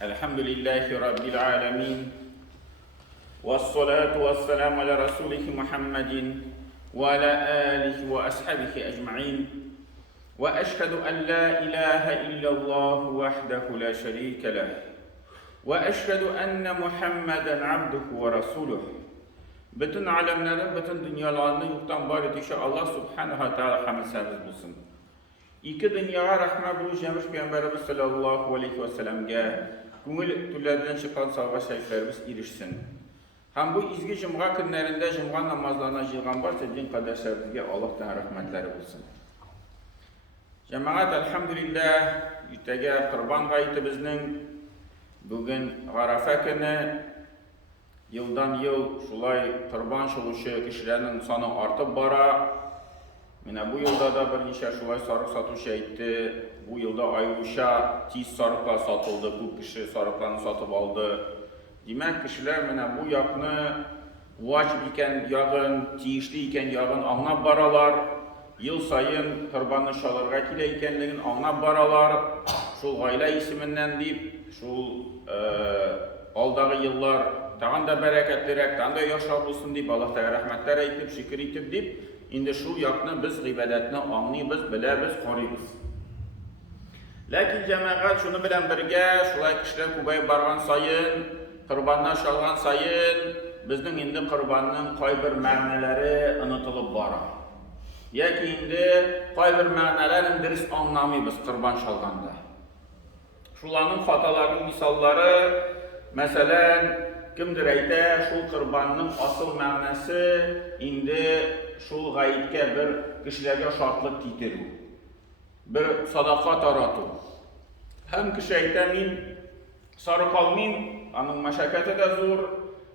Elhamdülillahi Rabbil alemin. Vessalatu vesselamu ala Resulihi Muhammedin ve ala alihi ve ashabihi ecma'in. Ve eşhedü en la ilahe illallah vahdehu la şerike leh. Ve eşhedü enne Muhammeden abduhu ve resuluh. Bütün alemlerin, bütün dünyalarını yoktan var etişi Allah subhanahu wa ta'ala hamd servis bulsun. İki dünyaya rahmet buluş yemiş Peygamberimiz sallallahu aleyhi ve sellem'ge көңіл türlerden çıkan sağğa şeriflerimiz erişsin. Hem bu izgi cımğa günlerinde cımğa namazlarına jilgan barcha din kardeşlerimizge Allah'tan rahmetleri bulsun. Cemaat elhamdülillah yütege Kurban gayeti bizning bugün Arafa günü yıldan yıl şulay kurban şoluşu kişilerin sonu artıp bara. Mine bu yılda da bir neçe şulay sarık satış etdi. Bu yılda ayrışa tiz sarıklar satıldı. Bu kişi sarıklarını satıp aldı. Demek kişiler mine bu yakını vacip iken yağın, tiyişli iken yağın anlap baralar. Yıl sayın kurbanı şalırga kile ikenliğin anlap baralar. Şul gayle isiminden deyip şul aldığı yıllar tağın da bereketlerek, tağın da yaşar olsun deyip Allah'ta rahmetler etip, şükür etip deyip indi şu yakını biz gıybedetini anlayız, bileriz, koruyuz. Lakin cemaat şunu bilen birge, şulay kişiler Kuba'ya bargan sayın, kurbandan şalgan sayın, bizden indi kurbanın koy bir ma'neleri unutulup bara. Yaki indi koy bir ma'nelerin diriz anlamıyız kurban şalganda. Şulanın hatalarının misalları, mesela kimdir ayta şu kurbanın asıl ma'nası indi şu gayetke bir kişilerge şartlık titiru. Bir sadaka taratu. Hem kişi ayta min sarık almayayım, onun meşakkatı da zor,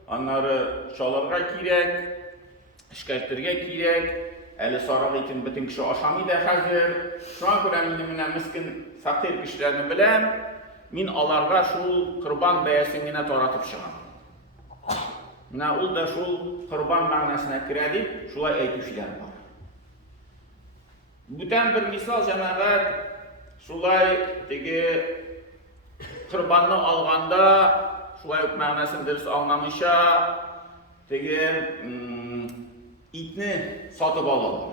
onları çalırga kirek, şikayetlerge kirek, eli sarık için bütün kişi aşamı da hazır. Şu an göre minimine miskin fakir kişilerini bilem, min alarga şu kurban beyesingine taratıp çıkan. Mina ul da şu kurban ma'nasına kiredi, şulay aytuşlar var. Büten bir misal cemaat, şulay tegi kurbanını alganda, şulay ma'nasını deriz anlamışa, tegi itni satıp alalar.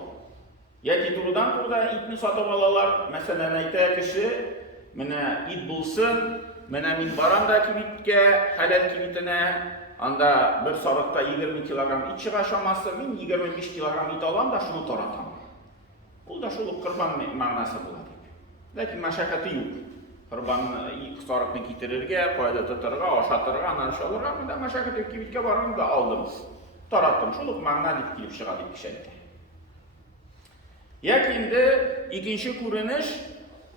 Yaki turda itni satıp alalar. Mesela ayta kişi, mina it bulsun, mina min barandaki bitke, halal kimitine, anda bir sarıkta 20 kilogram it çıkaşamazsa, min 25 kilogram it alam da şunu taratam. Bu da şulu kurban ma'nası bular. Lakin meşakkatı yok. Kurban sarıkını getirirge, koyda tutarga, aşatırga, anarşalırga, bu da meşakkatı yok ki bitke barını da aldınız. Tarattım, şuluk ma'na deyip gelip çıkadı bir şeyde. Yakinde ikinci kuruluş,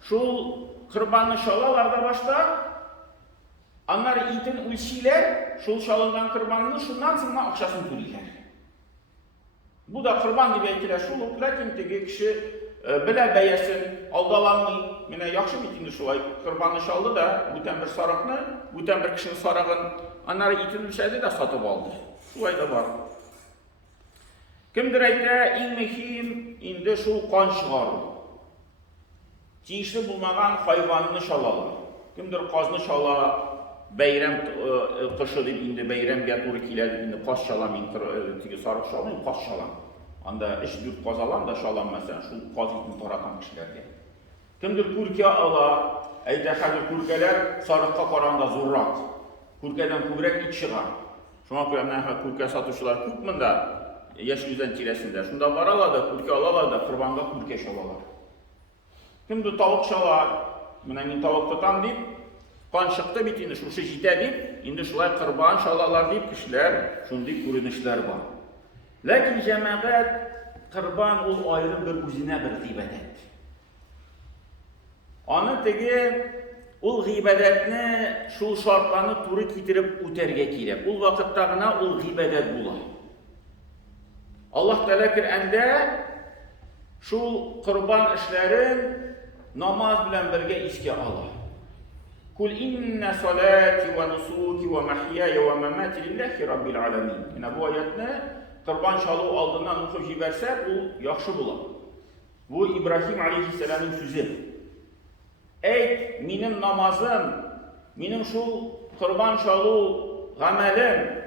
şul kurbanlı şalalarda başta, onlar itin ulsiyle, şul şalından kurbanını şundan sonra akşasını turuyorlar. Bu da kurban gibi etkiler şuluk, lakin teki kişi bile beyesin, aldalanmayı, yine yakşı bitindi şulay, kurbanlı şaldı da, büten bir sarıkını, büten bir kişinin sarıkını, onları itin ulsiyede de satıp aldı. Şulay da var. Kimdir ayta, en mühim, indi şul kan çıgarı. Tiyişli bulmagan hayvanını şalalar. Kimdir qazını şala, beyrem kışı deyip indi beyrem geturi kiler indi qaz şalam, indi sarık şalam, indi qaz şalam. Anda iş dürt qaz alan da şalam mesela, şu qaz itini taratan kişilerge. Kimdir kurke ala, ayta hazır kurkeler sarıkka qaranda zurrak. Kurkeden kübrek it çıgar. Şuna koyamdan kurke satışlar kutmunda, yaş yüzden tiresinde. Şunda varalar da, kurke alalar da, kurbanga kurke şalalar. Kimdir tavuk şalar, min tavuk tutam deyip, kan çıktı bit indi, şu jite deyip, indi şulay kurban şalalar deyip kişiler, şunday görünüşler var. Lakin cemaat, kurban ol ayrı bir üzine bir gıybedet. Onu tegi, ol gıybedetini, şul şartlarını turu kitirip üterge kirek. Ol vakittağına ol gıybedet bular. Allah Teala Kur'an'da şu kurban işlerin namaz bilen birge iske Allah. Kul inne salati ve nusuki ve mahyaya ve memati lillahi rabbil alamin. Yine bu ayetne kurban şalı aldığından okuyup jiberse bu yaxşı bular. Bu İbrahim Aleyhisselam'ın sözü. Ey, benim namazım, Минем шул корбан чалу гамелем,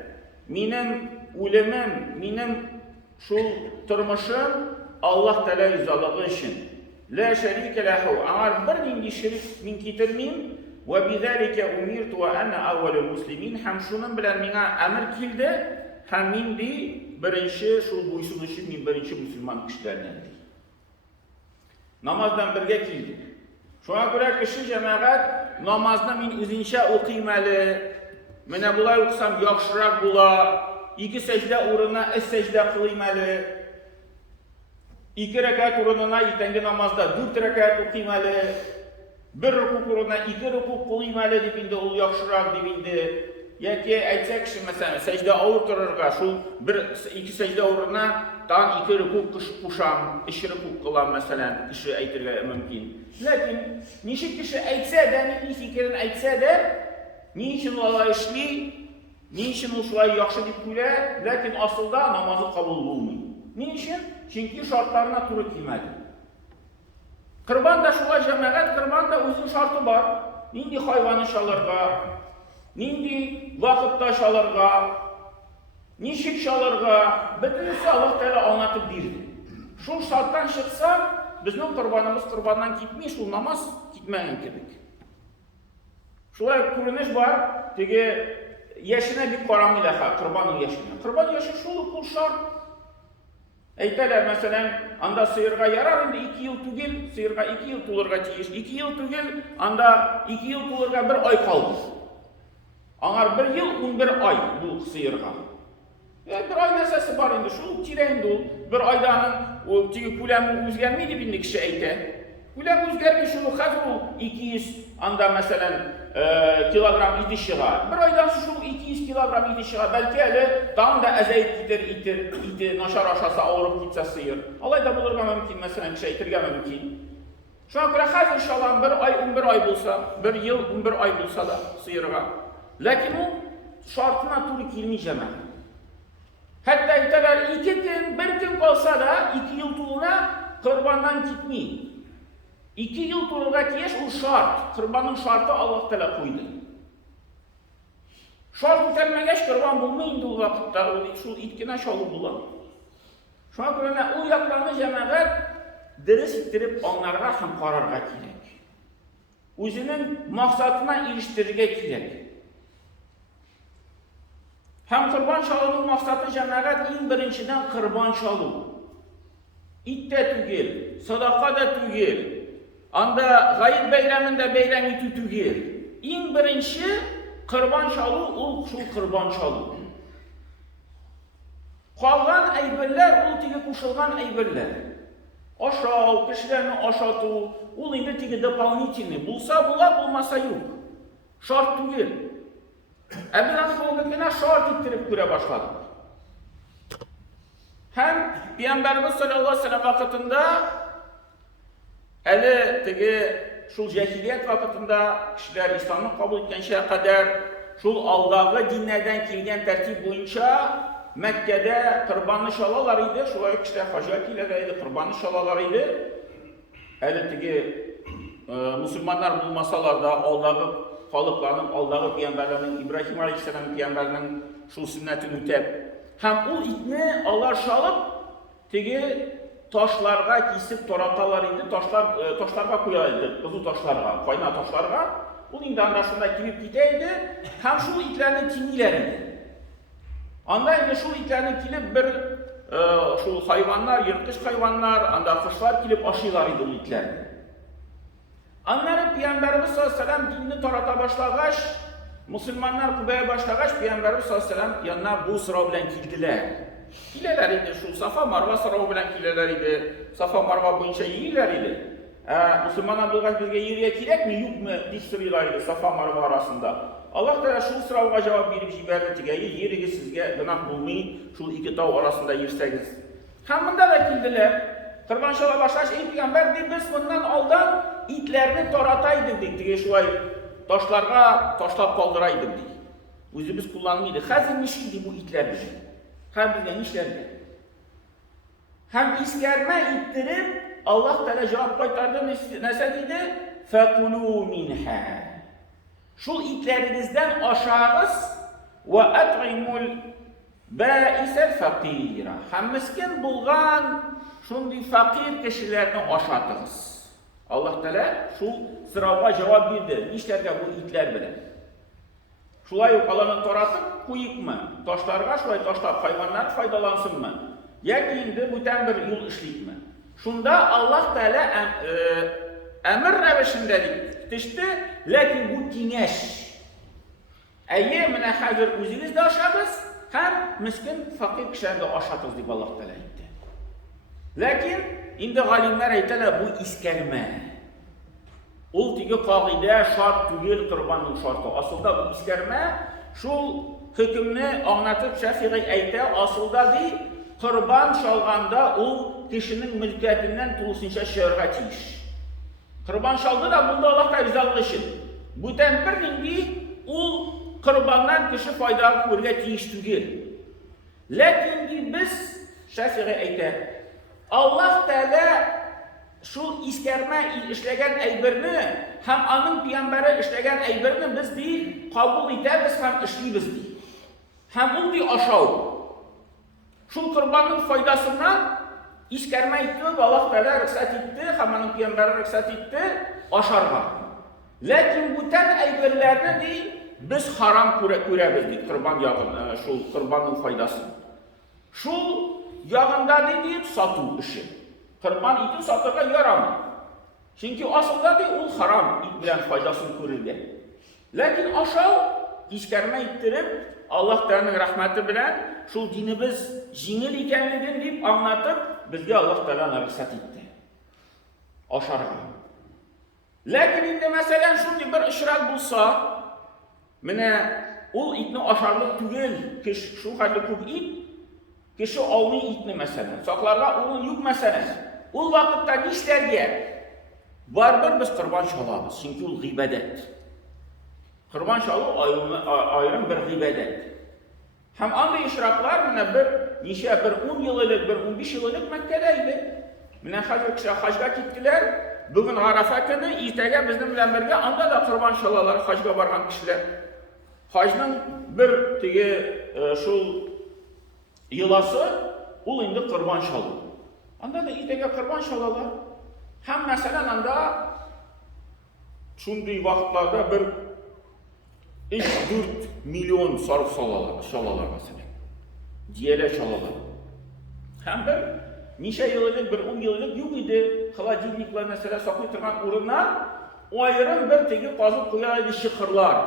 минем үлемем, минем шул тормышым Аллах Тәала ризалыгы өчен. Ла шәрика лаху. Аңар бер нинди ширк мин китермим. Ва бизалика умирту ва ана аввалул муслимин. Һәм шуның белән миңа әмер килде, һәм мин ди беренче шул буйсынучы, мин беренче мусульман кешеләрдән ди. Намаздан бергә килдек. Шуңа күрә кеше җәмәгать намазны мин үзенчә укыйм әле. Менә булай укысам яхшырак була. 2 сәҗдә урынына 3 сәҗдә кылыйм әле. 2 рәкәт урынына иртәнге намазда 4 рәкәт укыйм әле. 1 рукук урынына 2 рукук кылыйм әле дип инде ул яхшырак дип инде. Яки әйтсәк кеше мәсәлән сәҗдә авыр торырга шул 1-2 сәҗдә урынына тан 2 рукук кушам, 3 рукук кылам мәсәлән, кеше әйтергә мөмкин. Ләкин ничек кеше әйтсә дә, ни фикерен әйтсә дә, ни өчен алай эшли, ни өчен ул шулай яхшы дип күрә, ләкин асылда намазы кабул булмый. Ни өчен? Чөнки шартларына туры килмәде. Корбан да шулай җәмәгать, корбан да үзенең шарты бар. Нинди хайванны чалырга, нинди вакытта чалырга, ничек чалырга, бөтенесе Аллаһ Тәала аңлатып бирде. Шул шарттан чыкса, безнең корбаныбыз корбаннан китми, шул намаз китмәгән кебек. Шулай күренеш бар, теге яшенә бик карамыйлар корбанның яшенә. Корбан яше шул ул шарт. Әйтәләр мәсәлән, анда сыерга ярар инде 2 ел түгел, сыерга 2 ел тулырга тиеш. 2 ел түгел, анда 2 ел тулырга 1 ай калды. Аңар 1 ел 11 ай бу сыерга. 1 ай мәсәсе бар инде, шул тирәнде ул. 1 айдан ул тиге күләме үзгәрми дип инде кеше әйтә. Күләм үзгәрми шул хәзер ул 200 анда мәсәлән килограмм иде чыга. 1 айдан шул 200 килограмм иде чыга. Бәлки әле тагын да әзәйеп китер, иде начар ашаса, авырып китсә сыер. Алай да булырга мөмкин, мәсәлән, кеше әйтергә мөмкин. Шуңа күрә хәзер иншалла 1 ай 11 ай булса, 1 ел 11 ай булса да сыерга. Ләкин ул шартына туры килми җәмәгать. Хәтта әйтәләр 2 көн, 1 көн калса да 2 ел тулуна корбаннан китми. 2 ел тулырга тиеш ул шарт. Корбанның шарты Аллаһ Тәала куйды. Шарт үтәлмәгәч корбан булмый инде ул вакытта, ул шул иткенә чалу була. Шуңа күрә ул якларны җәмәгать дөрес иттереп аңларга һәм карарга кирәк. Үзенең максатына ирештерергә кирәк. Һәм корбан чалуның максаты җәмәгать иң беренчедән корбан чалу. Иттә түгел, садака да түгел. Анда гайет бәйрәмендә бәйрәм итү түгел. Иң беренче корбан чалу ул шул корбан чалу. Калган әйберләр ул тиге кушылган әйберләр. Ашау, кешеләрне ашату, ул инде тиге дополнительный. Булса була, булмаса юк. Шарт түгел. Әбиләр шул генә шарт иттереп күрә башлады. Һәм Пәйгамбәрбез саллаллаһу алейһи ва саллям вакытында әле теге шул җаһилият вакытында кешеләр исламны кабул иткәнчә кадәр шул алдагы диннәрдән килгән тәртип буенча Мәккәдә корбанны чалалар иде, шулай кешеләр хаҗга киләләр иде, корбанны чалалар иде. Әле теге мусульманнар булмасалар да алдагы халыкларның алдагы Пәйгамбәрнең Ибраһим алейһиссалам Пәйгамбәрнең шул сөннәтен үтәп, һәм ул итне алар шалып теге ташларга кисеп тараталар иде, ташларга куя иде, кызу ташларга, кайна ташларга. Ул инде анда шунда килеп китә иде, һәм шул итләрне тимиләр иде. Анда инде шул итләрне килеп бер шул хайваннар, йырткыч хайваннар, анда кошлар килеп ашыйлар иде ул итләрне. Аннары Пәйгамбәрбез саллаллаһу алейһи ва саллям динне тарата башлагач, мусульманнар күбәя башлагач, Пәйгамбәрбез саллаллаһу алейһи ва саллям янына бу сорау белән килделәр. Киләләр иде, шул Сафа Марва сорау белән киләләр иде. Сафа Марва буенча йөриләр иде. Мусульманнар булгач безгә йөрергә кирәкме, юкмы дип сорыйлар иде Сафа Марва арасында. Аллаһ Тәала шул сорауга җавап биреп җибәрде, тигә йөрегез, сезгә гынах булмый, шул 2 тау арасында йөрсәгез. Һәм монда да килделәр. Корбан чала башлач, ey Пәйгамбәр, дип без моннан алдан итләрне тарата идек ди, тиге шулай ташларга ташлап калдыра идек ди. Үзебез кулланмый идек. Хәзер ничек ди бу итләр безгә? Һәм безгә нишләргә? Һәм искәрмә иттереп Аллаһ Тәала җавап кайтарды, нәрсә диде? Факулу минха. Şul itlerinizden aşağız ve et'imul ba'isel fakira. Hem miskin bulgan şundi fakir kişilerini aşatınız. Allah Teala şu sırava cevap verdi. İşlerge bu itler bilen. Şulay yukalanı toratıp kuyuk mu? Taşlarga şulay taşlar hayvanlar faydalansın mı? Ya indi büten bir yol işleyip mi? Şunda Allah Teala emir revişinde işte, lakin bu kineş. Eğer mine hazır üzünüzde aşağız, hem miskin fakir kişilerde aşağız deyip Allah Teala etti. Lakin indi galimler eytiler bu iskerme. Ol tigi kagide şart tügel kurbanın şartı. Aslında bu iskerme şul hükümünü anlatıp Şafii eyte aslında bir kurban çalganda o kişinin mülkiyetinden tulusunca şerga tiyiş. Kurban çaldı da bunda Allah da rızalığı için. Bu bir indi o kurbandan kişi faydalı kurga tiyiş tügel. Lakin biz Şafii eyte Allah Teala şu iskerme işlegen eybirini hem anın peyamberi işlegen eybirini biz değil kabul ederiz hem işleyimiz değil. Hem onu değil aşağı. Şu kurbanın faydasından iskerme etti ve Allah Teala rıksat etti, hem anın peyamberi rıksat etti aşarga. Lakin bu ten eybirlerini değil biz haram kurabız değil kurban yağın, şu kurbanın faydasını. Şu yağında değil satı işi. Kurban iti satırga yaramı. Çünkü aslında değil o haram it bilen faydasını görürler. Lakin aşağı iskerme ittirip Allah Teala'nın rahmeti bilen şu dinimiz jingil ikenliğini deyip anlatıp bizge Allah Teala'nın rıksat etti. Aşağıya. Lakin indi mesela şundi bir işrak bulsa mine ol itni aşağılık tügel kiş şu halde kub it kişi alnı itni mesela. Saklarga onun yük mesela. O vakitte nişlerge var biz kurban çalabız. Çünkü o gıbedet. Kurban çalı ayrım bir gıbedet. Hem anda işraklar mine bir 10 yıllık, bir 15 yıllık Mekke'deydi. Mine hacga gittiler. Bugün Arafa günü irtege bizim bilen birge anda da kurban çalalar hacga bargan kişiler. Hacının bir tege şu yılası ol indi kurban çalı. Anda da irtege kurban çalalar. Hem mesela anda şunday vakitlerde bir 3-4 milyon sarıf şalalar mesela. Diyele şalalar. Hem bir neşe yıllık, bir 10 yıllık yok idi. Xaladilnikler mesela saklı turgan urunlar o ayrım bir tegi kazıp koyardı şıkırlar.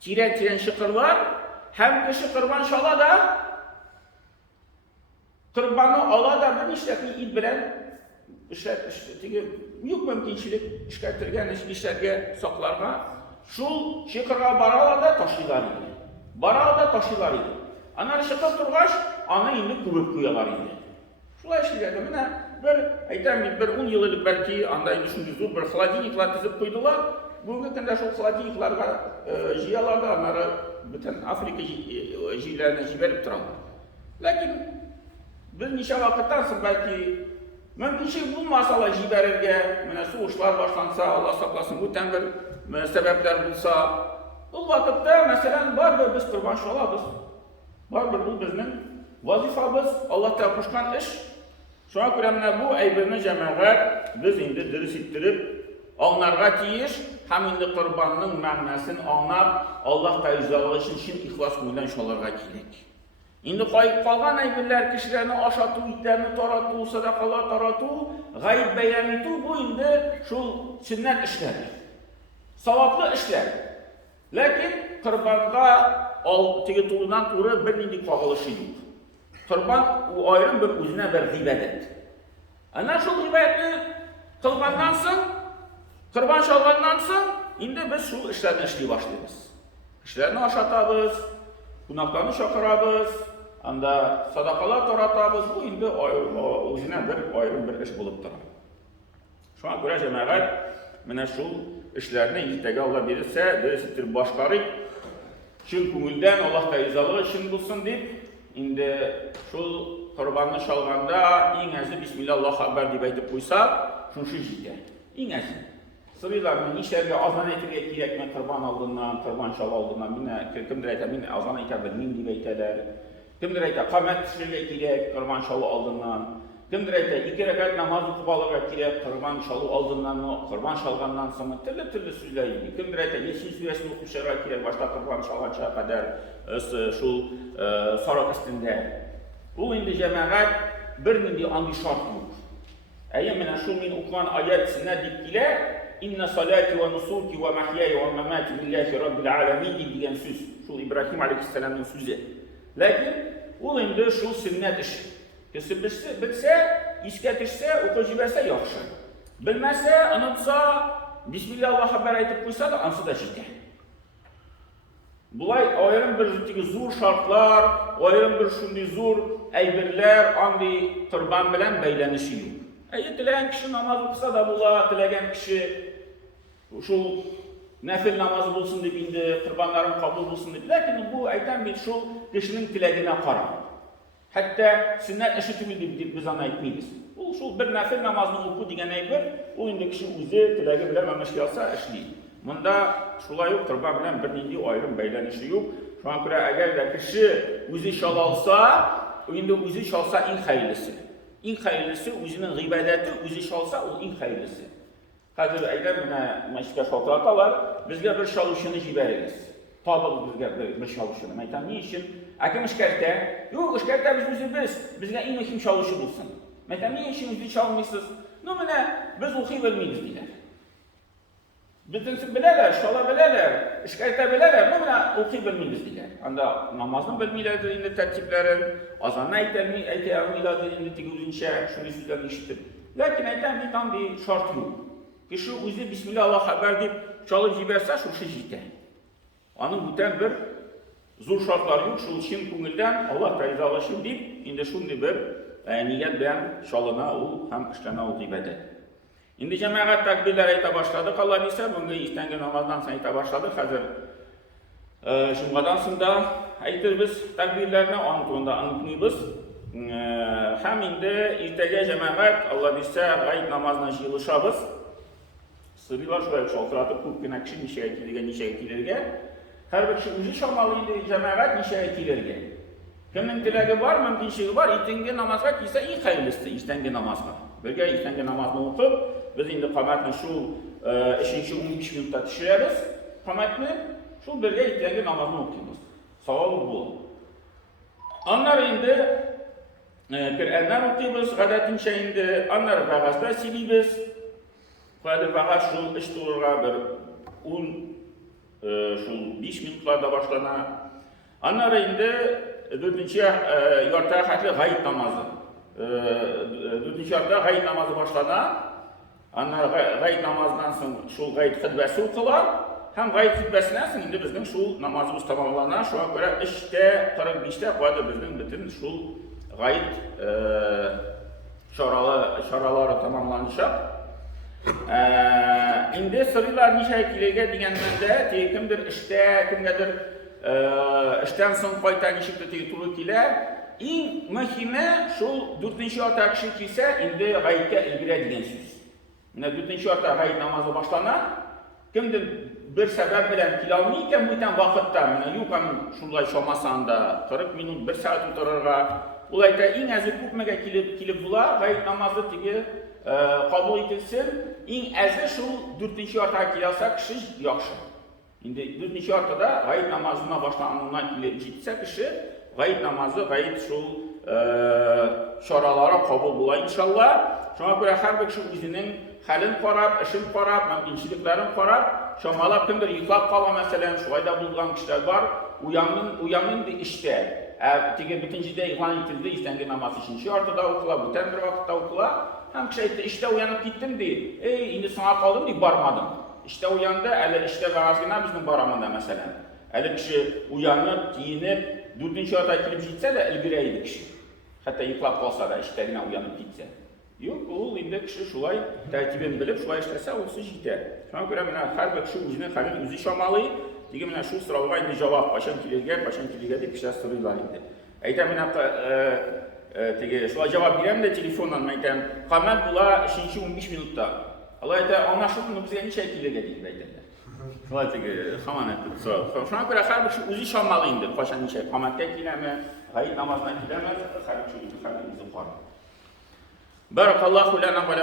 Tiren şıkırlar. Hem kişi kurban şala da kurbanı ala da bir işletme id bilen yok mümkünçilik çıkartırken işlerge saklarga şu şıkırga baralada taşıylar idi. Baralada taşıylar idi. Anar şıkır turgaç ana indi kubuk koyarlar idi. Şulay işlerge mine bir 10 yıllık belki anda indi şunday zor bir xaladilniklar tizip koydular. Bugün günde şu xaladilniklarga jiyalarda anları bütün Afrika jiyalarına jiberip durarlar. Lakin bir neçe vakittan sonra belki mümkün bulmasa jiberirge, soğuşlar başlansa, Allah saklasın, bu tembel sebepler bulsa, o vakitte mesela var biz kurban şalabız. Var bu bizim vazifamız, Allah'ta kuşkan iş. Şu an kuremine bu eybirini cemaat biz indi dürüst ettirip anlarga tiyiş, hem indi kurbanının məhnəsini anlar, Allah da yüzdalığı için ihlas boyundan şalarga kelek. İndi kayıp kalan eybirler kişilerini aşatı, itlerini taratı, sadakalar taratı, gayb beyan etu bu indi şu sünnet işleri. Savaplı işler. Lakin kurbanğa tegi tuğundan tuğru bir indi kağılışı yok. Kurban o ayrım bir üzerine bir gıbedet. Ana şu gıbedetini kılgandan soň, kurban çalgandan soň, indi biz şu işlerini işley başlayız. İşlerini aşatabız, kunaklarını şakırabız, anda sadakalar taratabız, bu indi üzerine bir ayrım bir iş bulup durur. Şu an göre cemaat, mine şu işlerini irtege Allah verirse, dürüsttir başkarı, şun kumulden Allah da izalığı şun bulsun deyip, indi şu kurbanını çalganda en azı Bismillah Allah haber deyip aytıp koysa, şun şu jide. En azı. Sırıyla mı işlerle azan etirge kirekme kurban aldığından, kurban şal aldığından, kimdir ayta, min azan etirge min gibi eyteler. Kimdir ayta, kamet pişirge kirek, kurban şalı aldığından. Kimdir ayta, 2 rekat namaz okubalığa kirek, kurban şalı aldığından, kurban şalgandan sonra türlü sözleriydi. Kimdir ayta, Yeşil Süresini okuşarak kirek, başta kurban şalgaçaya kadar şu sorak üstünde. Bu indi cemaat bir mindi andi şart yok. Eğer şu min okuyan ayetine dikile, İnne salati ve nusuki ve mahyaya ve memati lillahi rabbil alemin diyen söz. Şu İbrahim Aleyhisselam'ın sözü. Lakin bu indi şu sünnet işi. Kisi bilse, isketişse, okuyuverse yaxşı. Bilmezse, anıtsa, Bismillah haber aytıp koysa da ansı da ciddi. Bulay ayrım bir ciddi zor şartlar, ayrım bir şundi zor eybirler, andi kurban bilen beylenişi yok. Dileyen kişi namaz okusa da bula, dileyen kişi şu nefil namazı bulsun deyip indi, kurbanların kabul bulsun deyip. Lakin bu aytan bir şu kişinin dileğine karar. Hatta sünnet işi tümü deyip biz anlayıtmayız. Bu şu bir nefil namazını oku diyen eybir, o indi kişi özü dileği bilememiş gelsa işleyir. Bunda şulay yok, kurban bilen bir indi ayrım beylenişi yok. Şu an göre eğer de kişi özü şal alsa, o indi özü şalsa en hayırlısı. En hayırlısı özünün gıybadeti, özü şalsa o en hayırlısı. Hazır eğer meşke şaltıratalar, bizge bir şalışını jibeririz. Tabi bizge bir şalışını. Meytan ne işin? Akim işkerte, yok işkerte bizge en mühim şalışı bulsun. Meytan ne işin çalmışsınız? Biz okuyu bilmeyiz diler. Bütün bilerler, şala bilerler, işkerte bilerler, okuyu bilmeyiz diler. Anda namazını bilmeylerdir, indi tertiplerin, azanına aytayarmıyladır, indi tigülünçe, şunu sözlerini işitip. Lakin aytan bir tam bir şart yok. Kişi özü Bismillah Allah haber deyip çalıp jiberse şu şey ciddi. Onun bütün bir zor şartlar yok, şu için kunguldan Allah rızalaşım deyip, indi şundi bir niyet bilen şalına o hem işlana o ibadet. İndi cemaat takbirler ayta başladık. Allah bilse bugün istengi namazdan sonra ayta başladık. Hazır şungadan sonra aytır biz takbirlerini anıtmayız. Hem indi irtege cemaat Allah bilse gayet namazdan yılışabız. Sırılar şöyle şaltıratıp kurkuna kişi nişayetilerge. Her bir kişi ucu şamalıydı cemaat nişayetilerge. Kimin dileği var, mümkün var, istengi namazga ise iyi hayırlısı istengi namazga. Böyle istengi namazını okup, biz indi qamatni şu işinki 15 minutda tişireriz. Qamatni şu birge istengi namazını okuyuz. Savabı bu. Onlar indi Kur'an'dan okuyuz, gadetinçe indi, onlar bağızda siliybiz. Qadir bağız şu iş doğruğa bir 5 minutlarda başlana. Onlar indi 4. yorta hatli gayet namazı. 4. yorta gayet namazı başlana. Onlar gayet namazdan sonra şu gayet hutbesi okular. Hem gayet hutbesinden sonra indi bizden şu namazımız tamamlanan. Şu an göre işte 45'te koydu bizden bütün şu gayet şaraları tamamlanacak. İndi sırılar nişayetilerge diyenmende kimdir işte, kimdir işten son koytan nişikti turukile en mühimi şu 4. yorta kişi ise indi gayette ilgire diyen söz. Yani 4. yorta gayet namazı başlana kimdir bir sebep bilen kilalmıyken bu yüzden vakitte yok şunlay şomasanda 40 minut 1 saat otururga ulayda en azı kupmega kilip bula gayet namazı tigi kabul edilsin en azı şu 4. yorta kilalsa kişi yaxşı. Şimdi 4. yortada gayet namazına başlananına kilip gitse kişi gayet namazı gayet şu şoralara kabul bula inşallah. Şuna göre her bir kişi özünün halin qarab, işin qarab, mümkünçiliklerin qarab, şamalab kimdir yıklab qala mesela şu ayda bulgan kişiler var. Uyanın bir işte. Tege bitincide ilan etildi, istengi namaz için. Şu ortada okula, biten bir vakitte okula. Hem kişi işte uyanıp gittim değil. Indi sana kaldım değil, barmadım. İşte uyandı, eller işte vaazgına bizim baramında mesela. Eller kişi uyanıp, giyinip, 4. yorta kilip gitse de ilgireydi kişi. Hatta yıklab qalsa da işlerine uyanıp gitse. Yok, o indi kişi şulay tertibini bilip şulay işlese olsun gider. Şuna göre her bir kişi özünün halini özü şamalı. Dege şu sıralığa indi cevap başankiliga deyip kişiler sırıyla indi. Ayta şulay cevap birem de telefonla aytam qamat bula işinki 15 minutda. Allah ayta anlaşıldı mı bizə neçə kilo gedik bəydə. Şulay ki, xaman etdi. Şuna görə hər bir şey özü şanmalı indi. Paşa neçə qamatda kiləmə, hayır namazdan kiləmə, hər bir şey özü xəbərimizi var. Barakallahu lana və